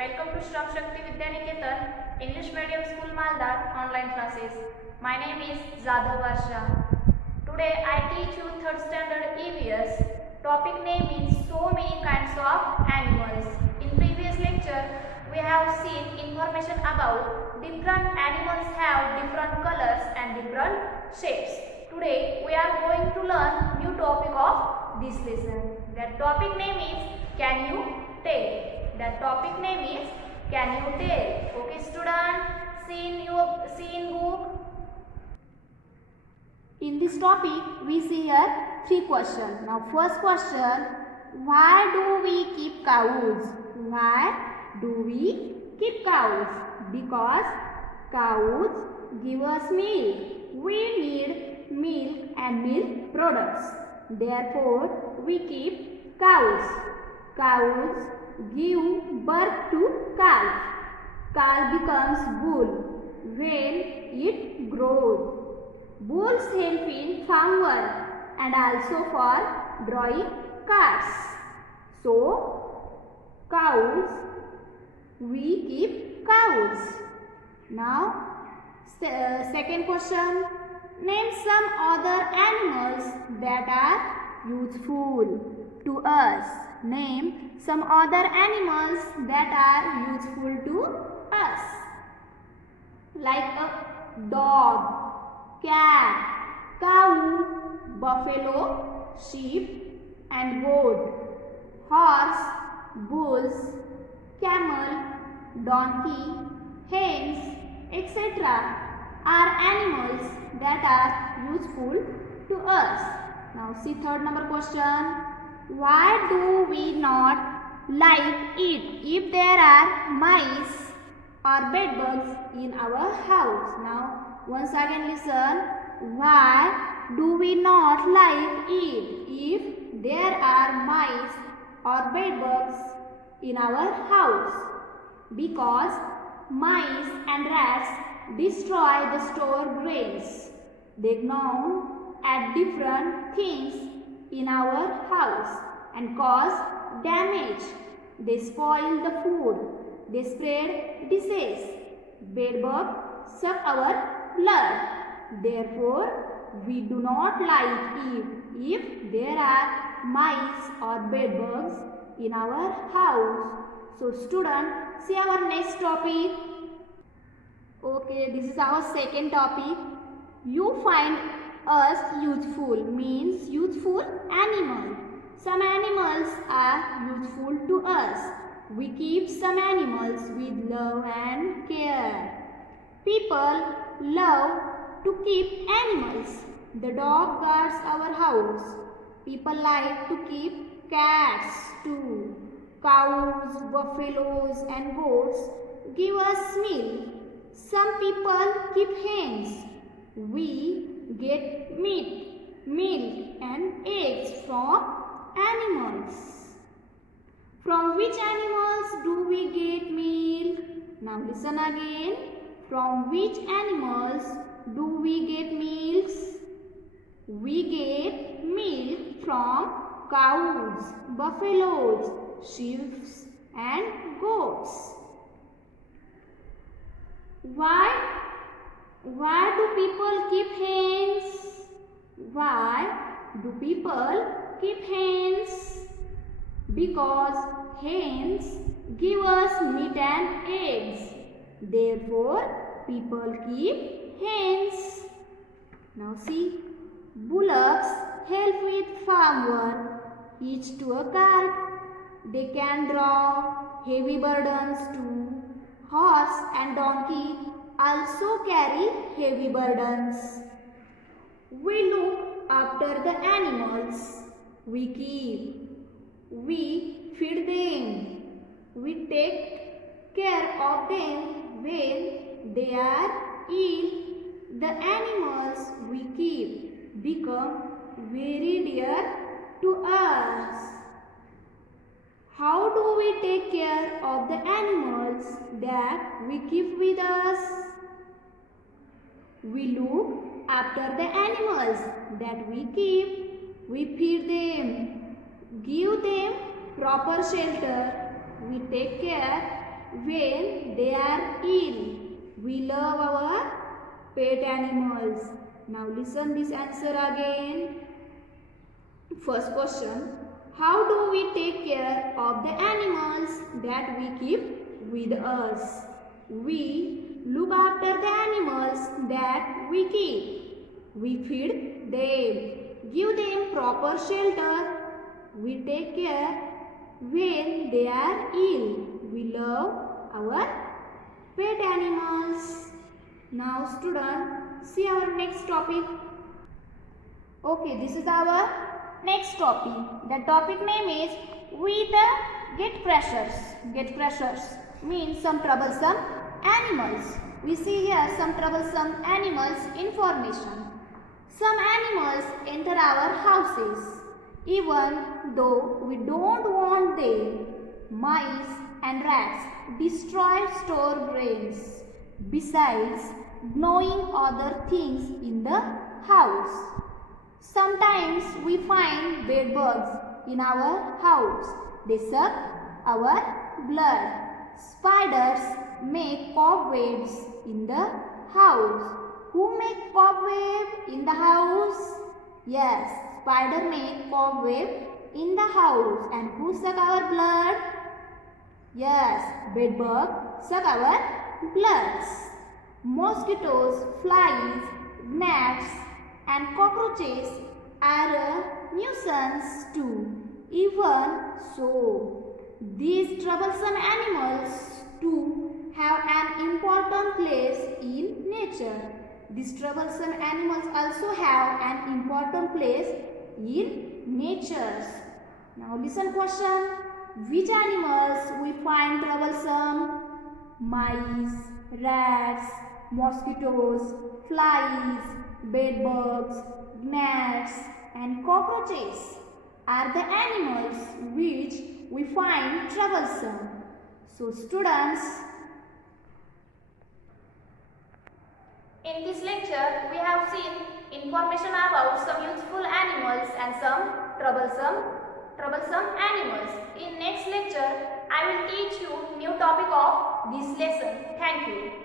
Welcome to Shram Shakti Vidyaniketan English Medium School Maldar online classes. My name is Jadhav Varsha. Today I teach you 3rd standard EVS. Topic name is so many kinds of animals. In previous lecture we have seen information about different animals have different colors and different shapes. Today we are going to learn new topic of this lesson. That topic name is Can You Tell? That topic name is Can You Tell? Okay student, see in book. In this topic we see here 3 questions. Now first question, why do we keep cows? Why do we keep cows? Because cows give us milk. We need milk and milk products. Therefore we keep cows. Cows give birth to calf. Calf becomes bull when it grows. Bulls help in farm work and also for drawing carts. So, cows, we keep cows. Now, second question. Name some other animals that are useful to us. Name some other animals that are useful to us. Like a dog, cat, cow, buffalo, sheep and goat, horse, bulls, camel, donkey, hens, etc. are animals that are useful to us. Now see third number question. Why do we not like it if there are mice or bedbugs in our house? Now once again listen. Why do we not like it if there are mice or bedbugs in our house? Because mice and rats destroy the stored grains. They gnaw at different things in our house and cause damage. They spoil the food. They spread disease. Bedbugs suck our blood. Therefore, we do not like if there are mice or bedbugs in our house. So student, see our next topic. Okay, this is our second topic. You find us useful means useful animal. Some animals are useful to us. We keep some animals with love and care. People love to keep animals. The dog guards our house. People like to keep cats too. Cows, buffaloes and goats give us milk. Some people keep hens. We get meat, milk and eggs from animals. From which animals do we get milk? Now listen again. From which animals do we get milk? We get milk from cows, buffaloes, sheep and goats. Why do people keep hens? Why do people keep hens? Because hens give us meat and eggs. Therefore, people keep hens. Now see, bullocks help with farm work, each to a cart. They can draw heavy burdens too. Horse and donkey also carry heavy burdens. We look after the animals we keep. We feed them. We take care of them when they are ill. The animals we keep become very dear to us. How do we take care of the animals that we keep with us? We look after the animals that we keep. We feed them, give them proper shelter. We take care when they are ill. We love our pet animals. Now listen this answer again. First question. How do we take care of the animals that we keep with us? We look after the animals that we keep. We feed them, give them proper shelter. We take care when they are ill. We love our pet animals. Now student, see our next topic. Okay, this is our next topic. The topic name is we the get pressures. Get pressures means some troublesome animals. We see here some troublesome animals information. Some animals enter our houses even though we don't want them. Mice and rats destroy store grains. Besides gnawing other things in the house. Sometimes we find bed bugs in our house. They suck our blood. Spiders make cobwebs in the house. Who make cobweb in the house? Yes, spider make cobweb in the house. And who suck our blood? Yes, bed bug suck our bloods. Mosquitoes, flies, gnats and cockroaches are a nuisance too. Even so, these troublesome animals too have an important place in nature. These troublesome animals also have an important place in nature. Now listen question. Which animals we find troublesome? Mice, rats, mosquitoes, flies, bedbugs, gnats and cockroaches are the animals which we find troublesome. So students, In this lecture, we have seen information about some useful animals and some troublesome animals. In next lecture, I will teach you new topic of this lesson. Thank you.